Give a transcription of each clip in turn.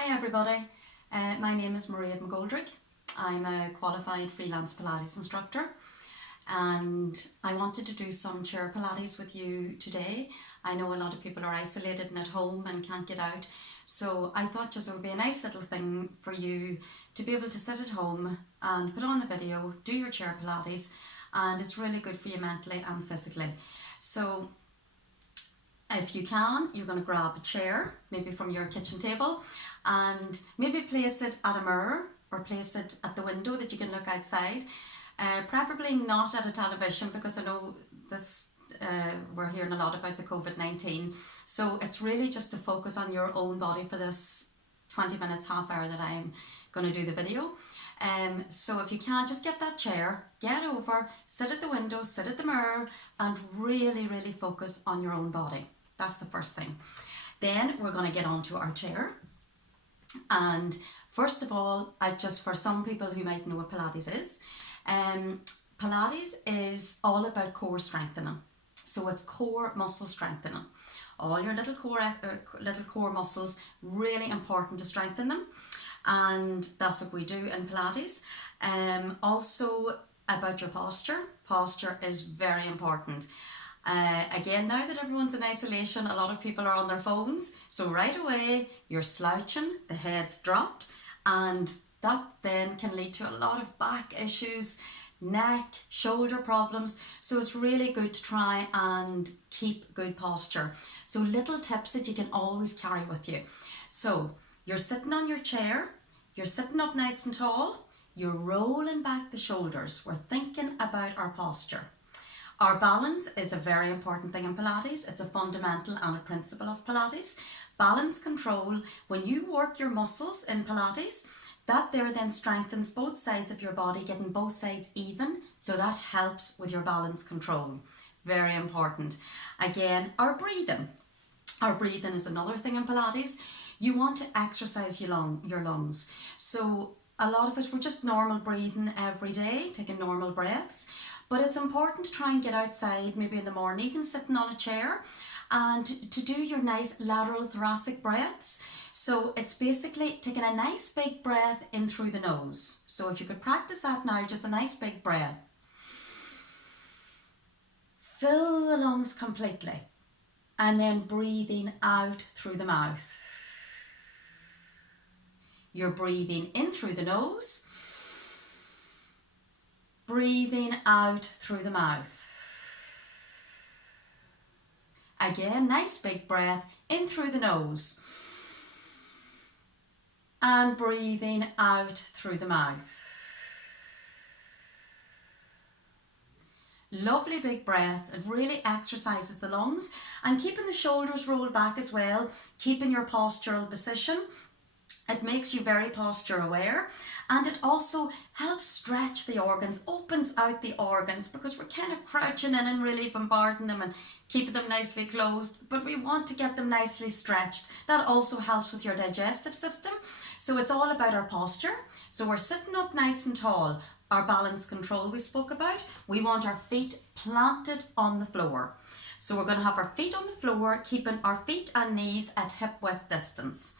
Hi everybody, my name is Mairead. I'm a qualified freelance Pilates instructor and I wanted to do some chair Pilates with you today. I know a lot of people are isolated and at home and can't get out, so I thought just it would be a nice little thing for you to be able to sit at home and put on the video, do your chair Pilates, and it's really good for you mentally and physically. So if you can, you're going to grab a chair, maybe from your kitchen table, and maybe place it at a mirror or place it at the window that you can look outside. Preferably not at a television, because I know this we're hearing a lot about the COVID-19. So it's really just to focus on your own body for this 20 minutes, half hour that I'm going to do the video. So if you can, just get that chair, get over, sit at the window, sit at the mirror, and really focus on your own body. That's the first thing. Then we're going to get onto our chair. And first of all, just for some people who might know what Pilates is, Pilates is all about core strengthening. So it's core muscle strengthening. All your little core muscles, really important to strengthen them. And that's what we do in Pilates. Also about your posture. Posture is very important. Again, now that everyone's in isolation, a lot of people are on their phones. So right away, you're slouching, the head's dropped, and that then can lead to a lot of back issues, neck, shoulder problems. So it's really good to try and keep good posture. So little tips that you can always carry with you. So you're sitting on your chair, you're sitting up nice and tall, you're rolling back the shoulders. We're thinking about our posture. Our balance is a very important thing in Pilates. It's a fundamental and a principle of Pilates. Balance control, when you work your muscles in Pilates, that there then strengthens both sides of your body, getting both sides even, so that helps with your balance control. Very important. Again, our breathing. Our breathing is another thing in Pilates. You want to exercise your lungs. So a lot of us, we're just normal breathing every day, taking normal breaths. But it's important to try and get outside, maybe in the morning, even sitting on a chair, and to do your nice lateral thoracic breaths. So it's basically taking a nice big breath in through the nose. So if you could practice that now, just a nice big breath. Fill the lungs completely, and then breathing out through the mouth. You're breathing in through the nose, breathing out through the mouth. Again, nice big breath in through the nose and breathing out through the mouth. Lovely big breaths. It really exercises the lungs, and keeping the shoulders rolled back as well, keeping your postural position. It makes you very posture aware, and it also helps stretch the organs, opens out the organs, because we're kind of crouching in and really bombarding them and keeping them nicely closed, but we want to get them nicely stretched. That also helps with your digestive system. So it's all about our posture. So we're sitting up nice and tall. Our balance control we spoke about. We want our feet planted on the floor. So we're going to have our feet on the floor, keeping our feet and knees at hip width distance.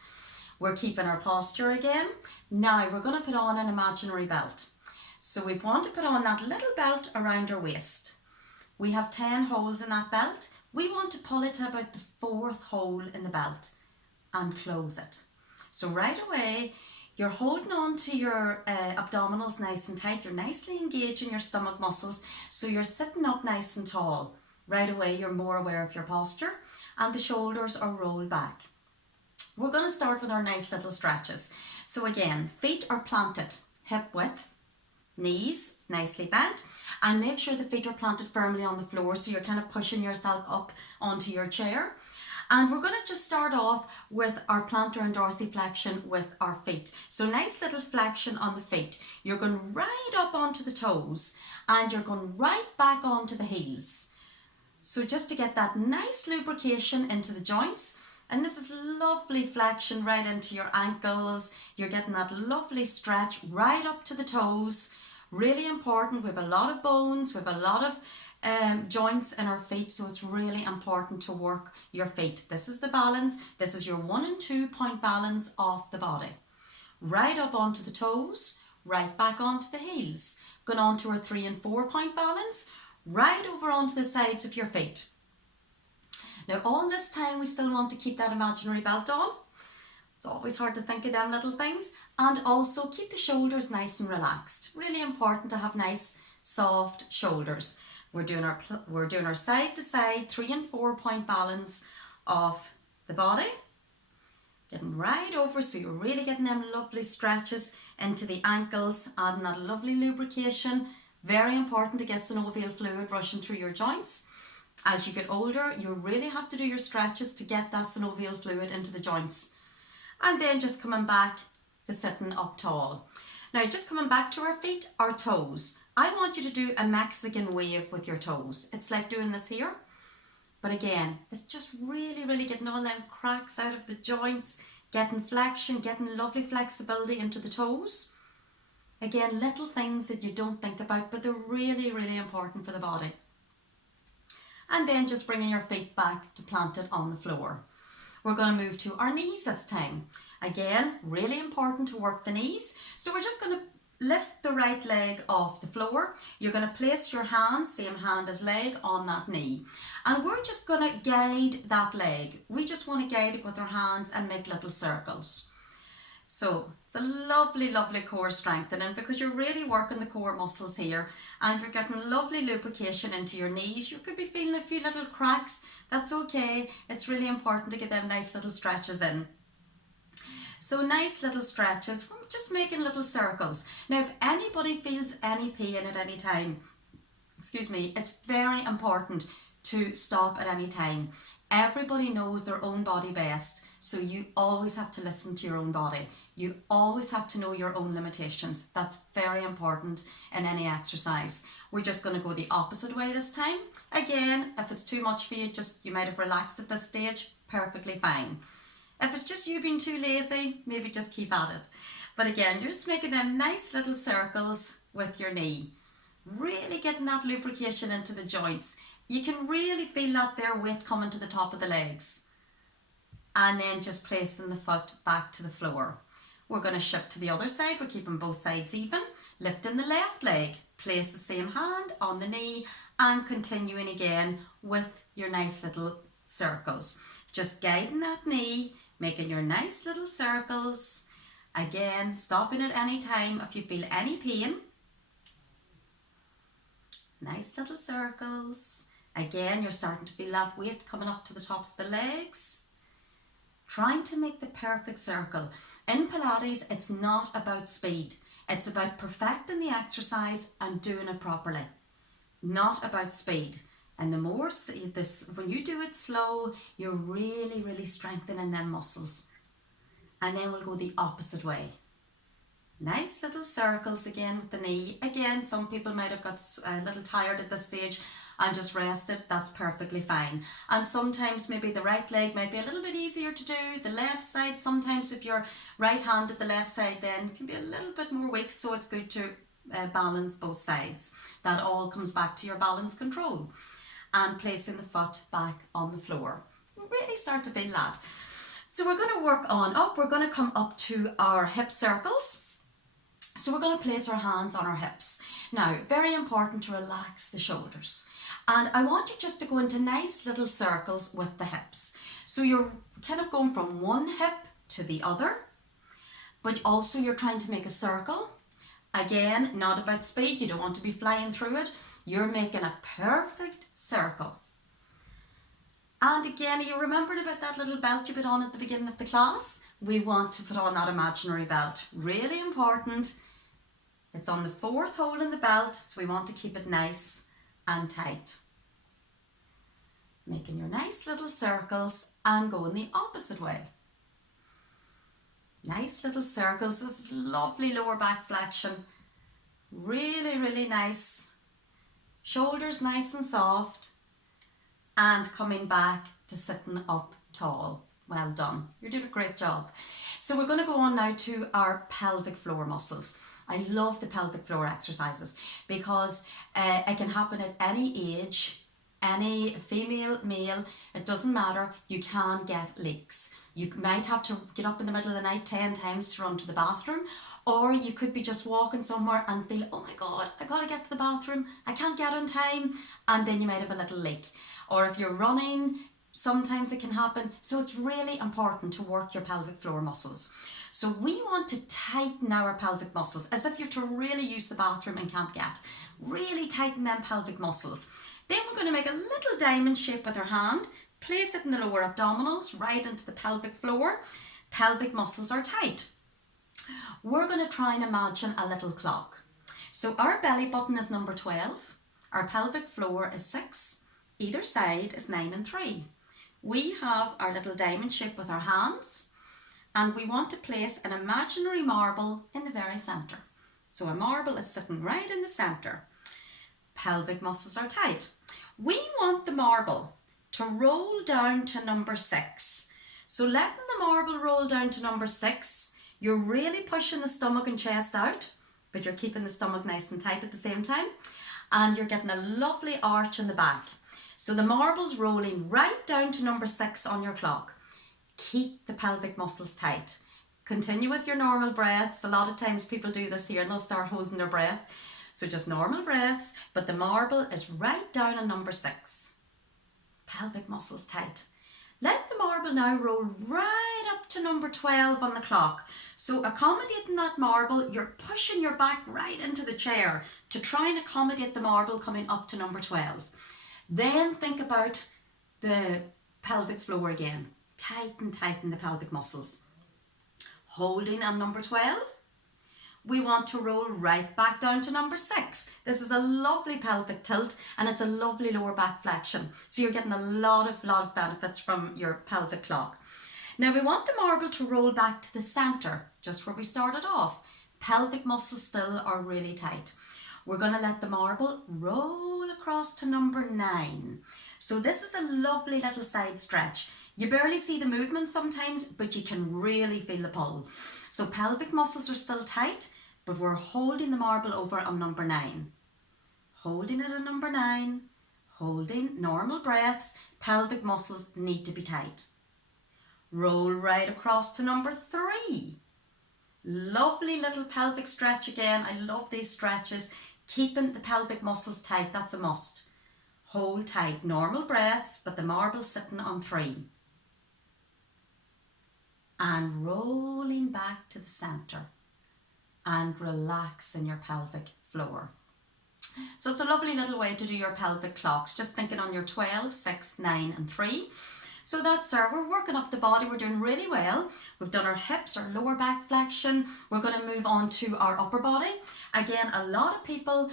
We're keeping our posture again. Now we're going to put on an imaginary belt. So we want to put on that little belt around our waist. We have 10 holes in that belt. We want to pull it to about the 4th hole in the belt and close it. So right away, you're holding on to your abdominals nice and tight. You're nicely engaging your stomach muscles. So you're sitting up nice and tall. Right away, you're more aware of your posture, and the shoulders are rolled back. We're going to start with our nice little stretches. So again, feet are planted, hip width, knees nicely bent, and make sure the feet are planted firmly on the floor, so you're kind of pushing yourself up onto your chair. And we're going to just start off with our plantar and dorsiflexion with our feet. So nice little flexion on the feet. You're going right up onto the toes, and you're going right back onto the heels. So just to get that nice lubrication into the joints. And this is lovely flexion right into your ankles. You're getting that lovely stretch right up to the toes. Really important. We have a lot of bones. We have a lot of joints in our feet, so it's really important to work your feet. This is the balance. This is your 1 and 2 point balance of the body. Right up onto the toes, right back onto the heels. Going on to our 3 and 4 point balance, right over onto the sides of your feet. Now all this time we still want to keep that imaginary belt on. It's always hard to think of them little things. And also keep the shoulders nice and relaxed. Really important to have nice, soft shoulders. We're doing our side to side 3 and 4 point balance of the body. Getting right over, so you're really getting them lovely stretches into the ankles, adding that lovely lubrication. Very important to get synovial fluid rushing through your joints. As you get older, you really have to do your stretches to get that synovial fluid into the joints. And then just coming back to sitting up tall. Now just coming back to our feet, our toes. I want you to do a Mexican wave with your toes. It's like doing this here. But again, it's just really, really getting all them cracks out of the joints, getting flexion, getting lovely flexibility into the toes. Again, little things that you don't think about, but they're really, really important for the body. And then just bringing your feet back to planted on the floor. We're going to move to our knees this time. Again, really important to work the knees. So we're just going to lift the right leg off the floor. You're going to place your hand, same hand as leg, on that knee. And we're just going to guide that leg. We just want to guide it with our hands and make little circles. So it's a lovely, lovely core strengthening because you're really working the core muscles here and you're getting lovely lubrication into your knees. You could be feeling a few little cracks. That's okay. It's really important to get them nice little stretches in. So nice little stretches, we're just making little circles. Now if anybody feels any pain at any time, it's very important to stop at any time. Everybody knows their own body best, so you always have to listen to your own body. You always have to know your own limitations. That's very important in any exercise. We're just going to go the opposite way this time. Again, if it's too much for you, you might have relaxed at this stage, perfectly fine. If it's just you being too lazy, maybe just keep at it. But again, you're just making them nice little circles with your knee. Really getting that lubrication into the joints. You can really feel that there weight coming to the top of the legs. And then just placing the foot back to the floor. We're going to shift to the other side. We're keeping both sides even. Lifting the left leg. Place the same hand on the knee and continuing again with your nice little circles. Just guiding that knee, making your nice little circles. Again, stopping at any time if you feel any pain. Nice little circles. Again, you're starting to feel that weight coming up to the top of the legs. Trying to make the perfect circle. In Pilates, it's not about speed. It's about perfecting the exercise and doing it properly. Not about speed. And the more when you do it slow, you're really, really strengthening them muscles. And then we'll go the opposite way. Nice little circles again with the knee. Again, some people might have got a little tired at this stage and just rested. That's perfectly fine. And sometimes maybe the right leg might be a little bit easier to do. The left side, sometimes if you're right-handed, the left side then can be a little bit more weak. So it's good to balance both sides. That all comes back to your balance control. And placing the foot back on the floor. Really start to feel that. So we're going to work on up. We're going to come up to our hip circles. So we're going to place our hands on our hips. Now, very important to relax the shoulders. And I want you just to go into nice little circles with the hips. So you're kind of going from one hip to the other, but also you're trying to make a circle. Again, not about speed. You don't want to be flying through it. You're making a perfect circle. And again, you remembered about that little belt you put on at the beginning of the class? We want to put on that imaginary belt. Really important. It's on the fourth hole in the belt, so we want to keep it nice and tight. Making your nice little circles and going the opposite way. Nice little circles. This is lovely lower back flexion. Really, really nice. Shoulders nice and soft. And coming back to sitting up tall. Well done. You're doing a great job. So we're going to go on now to our pelvic floor muscles. I love the pelvic floor exercises because it can happen at any age, any female, male, it doesn't matter, you can get leaks. You might have to get up in the middle of the night 10 times to run to the bathroom, or you could be just walking somewhere and feel, oh my God, I gotta get to the bathroom, I can't get on time, and then you might have a little leak. Or if you're running, sometimes it can happen. So it's really important to work your pelvic floor muscles. So we want to tighten our pelvic muscles as if you're to really use the bathroom and can't get. Really tighten them pelvic muscles. Then we're going to make a little diamond shape with our hand, place it in the lower abdominals, right into the pelvic floor. Pelvic muscles are tight. We're going to try and imagine a little clock. So our belly button is number 12, our pelvic floor is 6, either side is 9 and 3. We have our little diamond shape with our hands, and we want to place an imaginary marble in the very centre. So a marble is sitting right in the centre. Pelvic muscles are tight. We want the marble to roll down to number 6. So letting the marble roll down to number 6, you're really pushing the stomach and chest out, but you're keeping the stomach nice and tight at the same time, and you're getting a lovely arch in the back. So the marble's rolling right down to number 6 on your clock. Keep the pelvic muscles tight. Continue with your normal breaths. A lot of times people do this here and they'll start holding their breath. So just normal breaths, but the marble is right down on number 6. Pelvic muscles tight. Let the marble now roll right up to number 12 on the clock. So accommodating that marble, you're pushing your back right into the chair to try and accommodate the marble coming up to number 12. Then think about the pelvic floor again. Tighten the pelvic muscles. Holding on number 12. We want to roll right back down to number 6. This is a lovely pelvic tilt and it's a lovely lower back flexion. So you're getting a lot of benefits from your pelvic clock. Now we want the marble to roll back to the centre, just where we started off. Pelvic muscles still are really tight. We're going to let the marble roll across to number 9. So this is a lovely little side stretch. You barely see the movement sometimes, but you can really feel the pull. So pelvic muscles are still tight, but we're holding the marble over on number 9. Holding it on number 9, holding normal breaths, pelvic muscles need to be tight. Roll right across to number 3. Lovely little pelvic stretch again. I love these stretches. Keeping the pelvic muscles tight, that's a must. Hold tight, normal breaths, but the marble's sitting on 3. And rolling back to the centre and relax in your pelvic floor. So it's a lovely little way to do your pelvic clocks, just thinking on your 12, 6, 9 and 3. So that's we're working up the body, we're doing really well. We've done our hips, our lower back flexion. We're going to move on to our upper body. Again, a lot of people,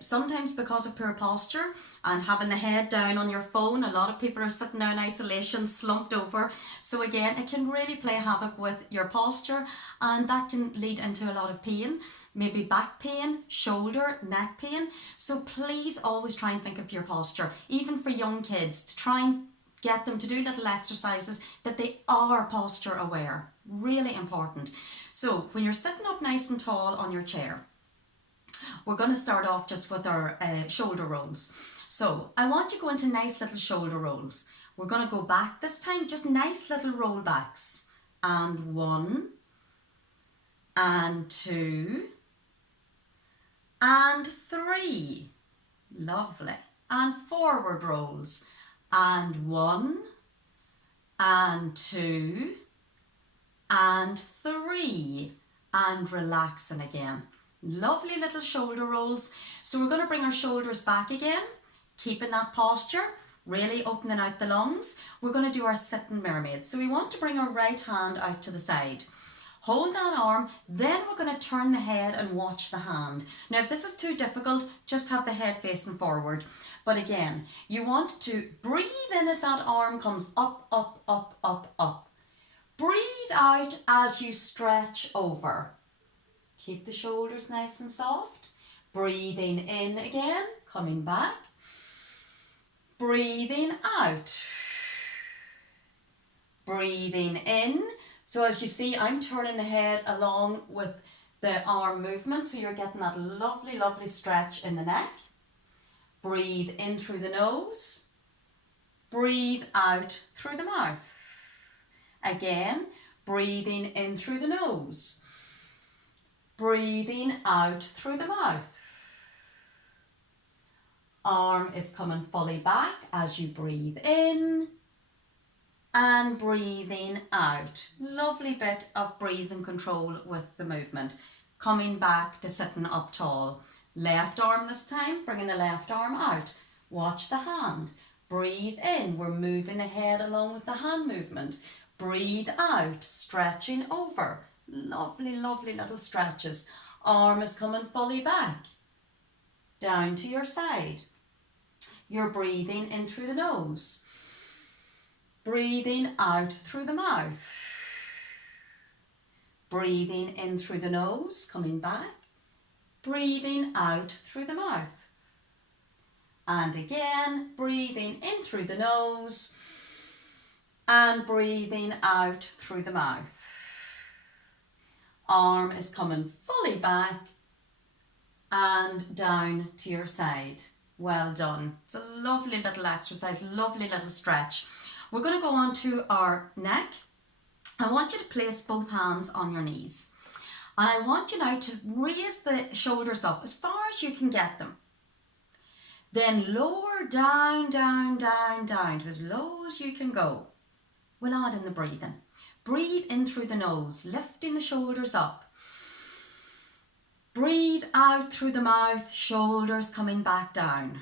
sometimes because of poor posture and having the head down on your phone, a lot of people are sitting there in isolation, slumped over. So again, it can really play havoc with your posture and that can lead into a lot of pain, maybe back pain, shoulder, neck pain. So please always try and think of your posture, even for young kids, to try and get them to do little exercises that they are posture aware. Really important. So when you're sitting up nice and tall on your chair, we're going to start off just with our shoulder rolls. So I want you to go into nice little shoulder rolls. We're going to go back this time, just nice little roll backs. And 1, and 2, and 3. Lovely. And forward rolls. And 1, and 2, and 3, and relaxing again. Lovely little shoulder rolls. So we're going to bring our shoulders back again, keeping that posture, really opening out the lungs. We're going to do our sitting mermaid. So we want to bring our right hand out to the side. Hold that arm, then we're going to turn the head and watch the hand. Now if this is too difficult, just have the head facing forward. But again, you want to breathe in as that arm comes up, up, up, up, up. Breathe out as you stretch over. Keep the shoulders nice and soft. Breathing in again, coming back. Breathing out. Breathing in. So as you see, I'm turning the head along with the arm movement, so you're getting that lovely, lovely stretch in the neck. Breathe in through the nose. Breathe out through the mouth. Again, breathing in through the nose. Breathing out through the mouth. Arm is coming fully back as you breathe in and breathing out. Lovely bit of breathing control with the movement. Coming back to sitting up tall. Left arm this time, bringing the left arm out. Watch the hand. Breathe in, we're moving the head along with the hand movement. Breathe out, stretching over. Lovely, lovely little stretches. Arm is coming fully back. Down to your side. You're breathing in through the nose. Breathing out through the mouth. Breathing in through the nose, coming back. Breathing out through the mouth. And again, breathing in through the nose and breathing out through the mouth. Arm is coming fully back and down to your side. Well done. It's a lovely little exercise, lovely little stretch. We're going to go on to our neck. I want you to place both hands on your knees. And I want you now to raise the shoulders up as far as you can get them. Then lower down, down, down, down to as low as you can go. We'll add in the breathing. Breathe in through the nose, lifting the shoulders up. Breathe out through the mouth, shoulders coming back down.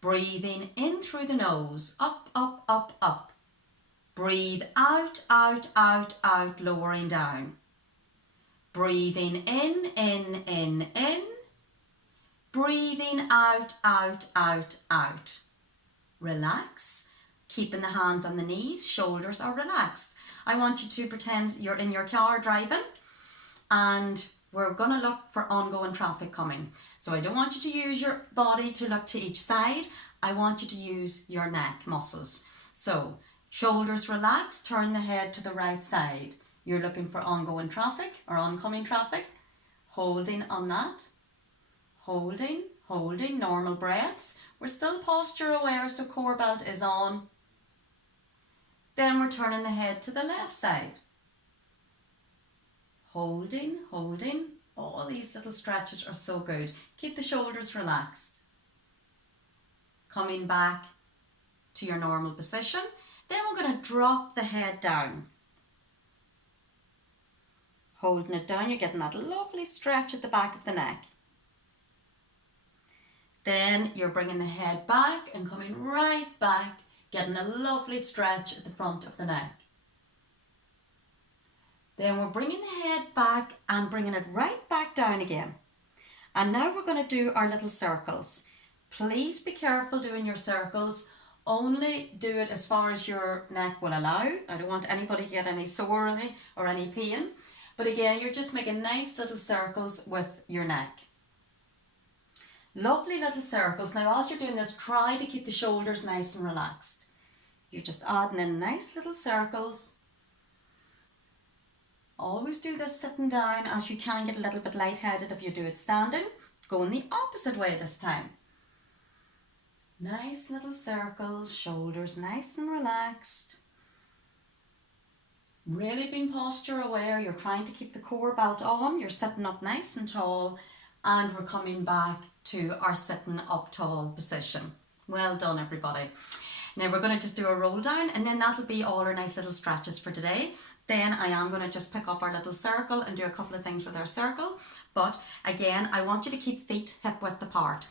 Breathing in through the nose, up, up, up, up. Breathe out, out, out, out, lowering down. Breathing in, in, in, in. Breathing out, out, out, out. Relax, keeping the hands on the knees, shoulders are relaxed. I want you to pretend you're in your car driving and we're going to look for ongoing traffic coming. So I don't want you to use your body to look to each side. I want you to use your neck muscles. So shoulders relaxed, turn the head to the right side. You're looking for ongoing traffic or oncoming traffic. Holding on that. Holding, holding, normal breaths. We're still posture aware, so core belt is on. Then we're turning the head to the left side. Holding, holding. All these little stretches are so good. Keep the shoulders relaxed. Coming back to your normal position. Then we're going to drop the head down. Holding it down, you're getting that lovely stretch at the back of the neck. Then you're bringing the head back and coming right back, getting a lovely stretch at the front of the neck. Then we're bringing the head back and bringing it right back down again. And now we're going to do our little circles. Please be careful doing your circles. Only do it as far as your neck will allow. I don't want anybody to get any sore or any pain. But again, you're just making nice little circles with your neck. Lovely little circles. Now as you're doing this, try to keep the shoulders nice and relaxed. You're just adding in nice little circles. Always do this sitting down, as you can get a little bit lightheaded if you do it standing. Go in the opposite way this time. Nice little circles, shoulders nice and relaxed. Really being posture aware, you're trying to keep the core belt on, you're sitting up nice and tall, and we're coming back to our sitting up tall position. Well done everybody. Now we're going to just do a roll down and then that'll be all our nice little stretches for today. Then I am going to just pick up our little circle and do a couple of things with our circle. But again, I want you to keep feet hip width apart.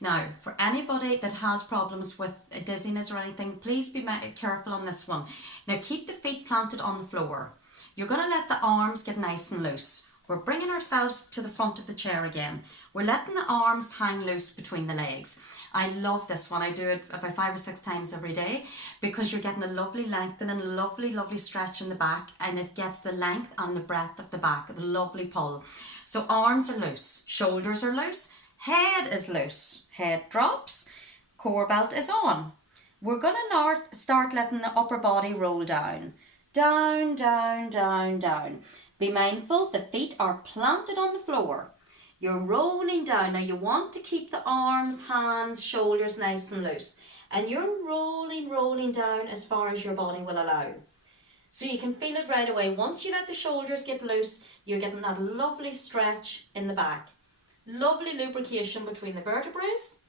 Now, for anybody that has problems with dizziness or anything, please be careful on this one. Now, keep the feet planted on the floor. You're going to let the arms get nice and loose. We're bringing ourselves to the front of the chair again. We're letting the arms hang loose between the legs. I love this one. I do it about 5 or 6 times every day because you're getting a lovely lengthening, lovely, lovely stretch in the back, and it gets the length and the breadth of the back, the lovely pull. So arms are loose, shoulders are loose, head is loose, head drops, core belt is on. We're going to start letting the upper body roll down. Down, down, down, down. Be mindful, the feet are planted on the floor. You're rolling down. Now you want to keep the arms, hands, shoulders nice and loose. And you're rolling down as far as your body will allow. So you can feel it right away. Once you let the shoulders get loose, you're getting that lovely stretch in the back. Lovely lubrication between the vertebrae.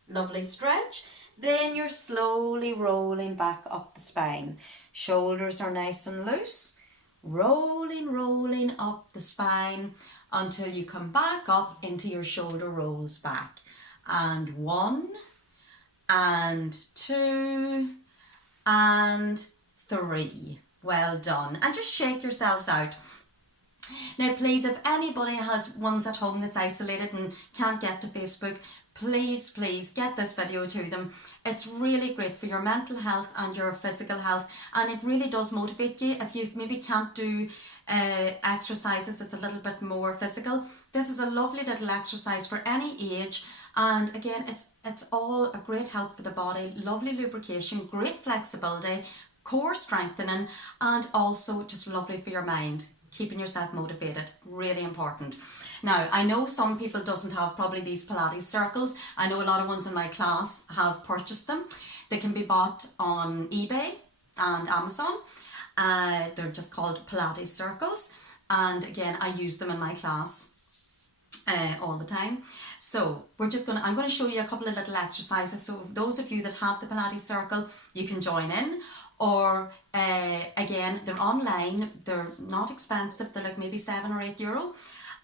Lovely stretch. Then you're slowly rolling back up the spine. Shoulders are nice and loose. Rolling up the spine until you come back up into your shoulder rolls back. And 1, and 2, and 3. Well done. And just shake yourselves out. Now please, if anybody has ones at home that's isolated and can't get to Facebook, please get this video to them. It's really great for your mental health and your physical health, and it really does motivate you. If you maybe can't do exercises, it's a little bit more physical. This is a lovely little exercise for any age, and again, it's all a great help for the body. Lovely lubrication, great flexibility, core strengthening, and also just lovely for your mind. Keeping yourself motivated, really important. Now, I know some people doesn't have probably these Pilates circles. I know a lot of ones in my class have purchased them. They can be bought on eBay and Amazon. They're just called Pilates circles. And again, I use them in my class all the time. So I'm going to show you a couple of little exercises. So those of you that have the Pilates circle, you can join in. Or again, they're online, they're not expensive, they're like maybe €7 or €8,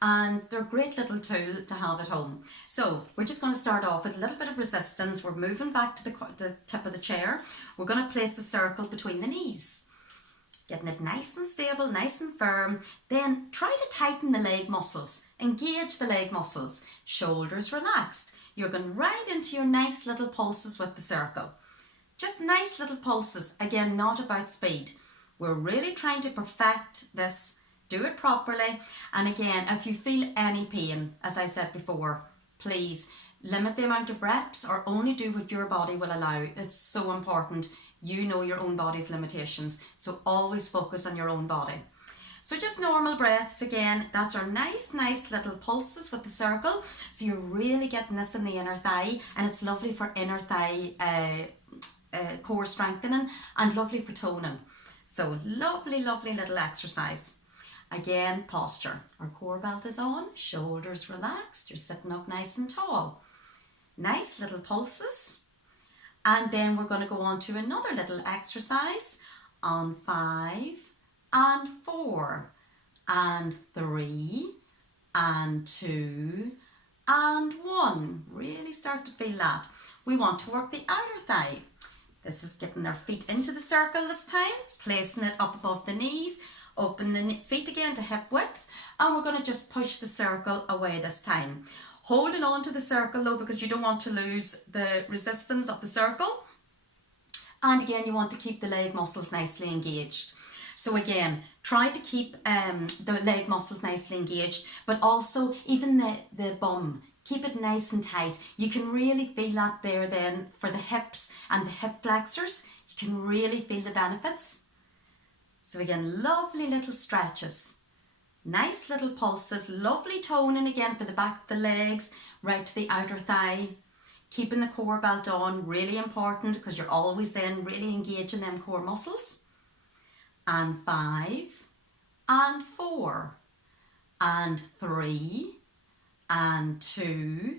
and they're a great little tool to have at home. So we're just going to start off with a little bit of resistance. We're moving back to the tip of the chair. We're going to place the circle between the knees, getting it nice and stable, nice and firm. Then try to tighten the leg muscles, engage the leg muscles, shoulders relaxed. You're going right into your nice little pulses with the circle. Just nice little pulses, again, not about speed. We're really trying to perfect this, do it properly. And again, if you feel any pain, as I said before, please limit the amount of reps or only do what your body will allow. It's so important. You know your own body's limitations, so always focus on your own body. So just normal breaths again. That's our nice little pulses with the circle. So you're really getting this in the inner thigh, and it's lovely for inner thigh core strengthening and lovely for toning. So lovely little exercise. Again, posture. Our core belt is on, shoulders relaxed, you're sitting up nice and tall. Nice little pulses. And then we're going to go on to another little exercise on 5 and 4 and 3 and 2 and 1. Really start to feel that. We want to work the outer thigh. This is getting our feet into the circle this time, placing it up above the knees, open the feet again to hip width, and we're going to just push the circle away this time. Holding on to the circle though, because you don't want to lose the resistance of the circle. And again, you want to keep the leg muscles nicely engaged. So again, try to keep the leg muscles nicely engaged, but also even the bum. Keep it nice and tight. You can really feel that there then for the hips and the hip flexors. You can really feel the benefits. So again, lovely little stretches. Nice little pulses. Lovely toning again for the back of the legs, right to the outer thigh. Keeping the core belt on, really important because you're always then really engaging them core muscles. And 5 and 4 and 3 and 2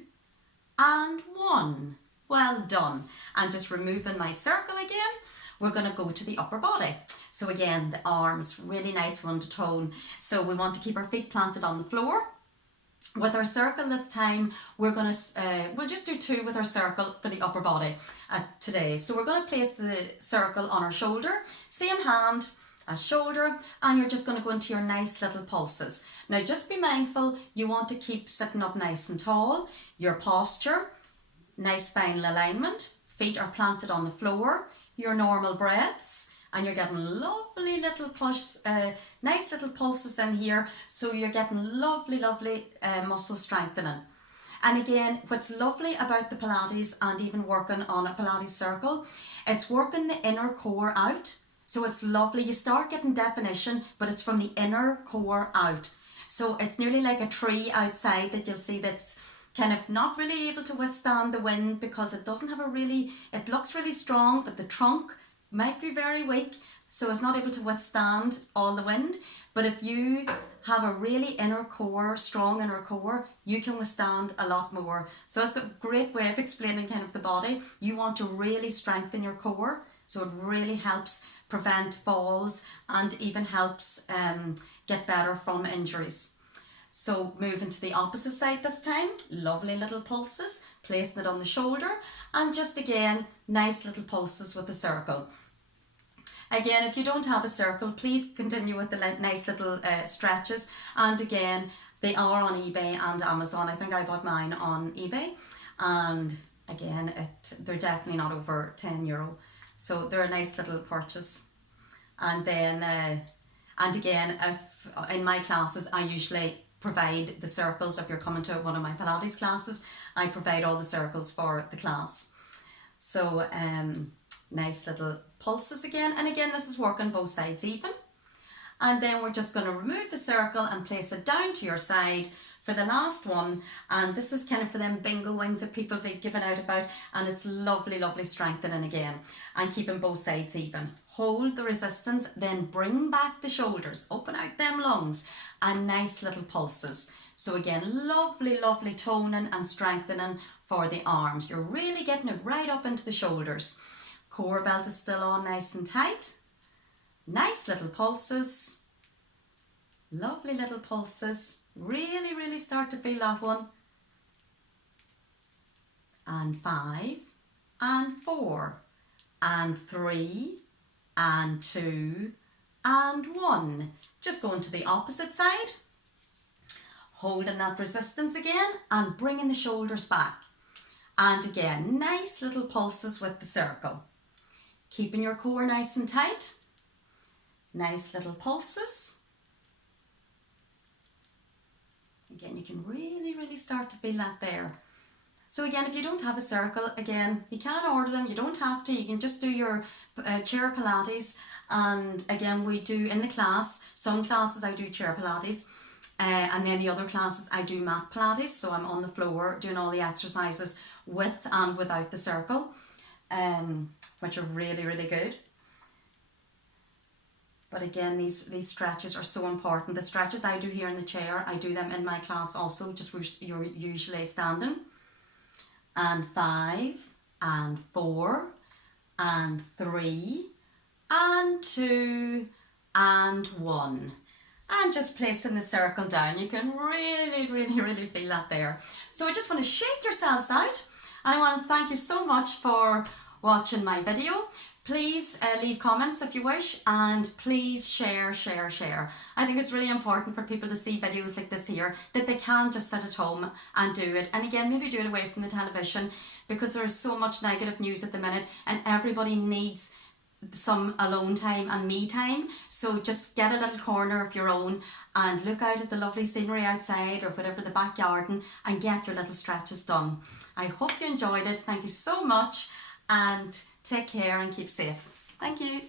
and 1. Well done. And just removing my circle again, we're going to go to the upper body. So again, the arms, really nice one to tone. So we want to keep our feet planted on the floor. With our circle this time, we're going to, we'll just do 2 with our circle for the upper body today. So we're going to place the circle on our shoulder, same hand as shoulder, and you're just going to go into your nice little pulses. Now just be mindful, you want to keep sitting up nice and tall, your posture, nice spinal alignment, feet are planted on the floor, your normal breaths, and you're getting lovely little nice little pulses in here, so you're getting lovely muscle strengthening. And again, what's lovely about the Pilates and even working on a Pilates circle, it's working the inner core out. So it's lovely. You start getting definition, but it's from the inner core out. So it's nearly like a tree outside that you'll see that's kind of not really able to withstand the wind because it doesn't have it looks really strong, but the trunk might be very weak, so it's not able to withstand all the wind. But if you have a really strong inner core, you can withstand a lot more. So it's a great way of explaining kind of the body. You want to really strengthen your core, so it really helps prevent falls and even helps get better from injuries. So moving to the opposite side this time, lovely little pulses, placing it on the shoulder, and just again, nice little pulses with the circle. Again, if you don't have a circle, please continue with the nice little stretches. And again, they are on eBay and Amazon. I think I bought mine on eBay. And again, they're definitely not over €10. So they're a nice little purchase. And then, and again, if in my classes, I usually provide the circles. If you're coming to one of my Pilates classes, I provide all the circles for the class. So nice little pulses again, and again this is working both sides even. And then we're just going to remove the circle and place it down to your side for the last one. And this is kind of for them bingo wings that people be giving out about, and it's lovely strengthening again, and keeping both sides even. Hold the resistance, then bring back the shoulders, open out them lungs, and nice little pulses. So again, lovely toning and strengthening for the arms. You're really getting it right up into the shoulders. Core belt is still on nice and tight. Nice little pulses. Lovely little pulses. Really start to feel that one. And 5, and 4, and 3, and 2, and 1. Just going to the opposite side. Holding that resistance again and bringing the shoulders back. And again, nice little pulses with the circle. Keeping your core nice and tight. Nice little pulses. Again, you can really start to feel that there. So again, if you don't have a circle, again, you can order them. You don't have to. You can just do your chair Pilates. And again, we do in the class, some classes I do chair Pilates. And then the other classes I do mat Pilates. So I'm on the floor doing all the exercises with and without the circle. Which are really good. But again, these stretches are so important. The stretches I do here in the chair, I do them in my class also, just where you're usually standing. And 5, and 4, and 3, and 2, and 1. And just placing the circle down. You can really feel that there. So I just want to shake yourselves out. And I want to thank you so much for watching my video. Please leave comments if you wish, and please share. I think it's really important for people to see videos like this here, that they can just sit at home and do it. And again, maybe do it away from the television, because there is so much negative news at the minute and everybody needs some alone time and me time. So just get a little corner of your own and look out at the lovely scenery outside or whatever, the back garden, and get your little stretches done. I hope you enjoyed it. Thank you so much, and take care and keep safe. Thank you.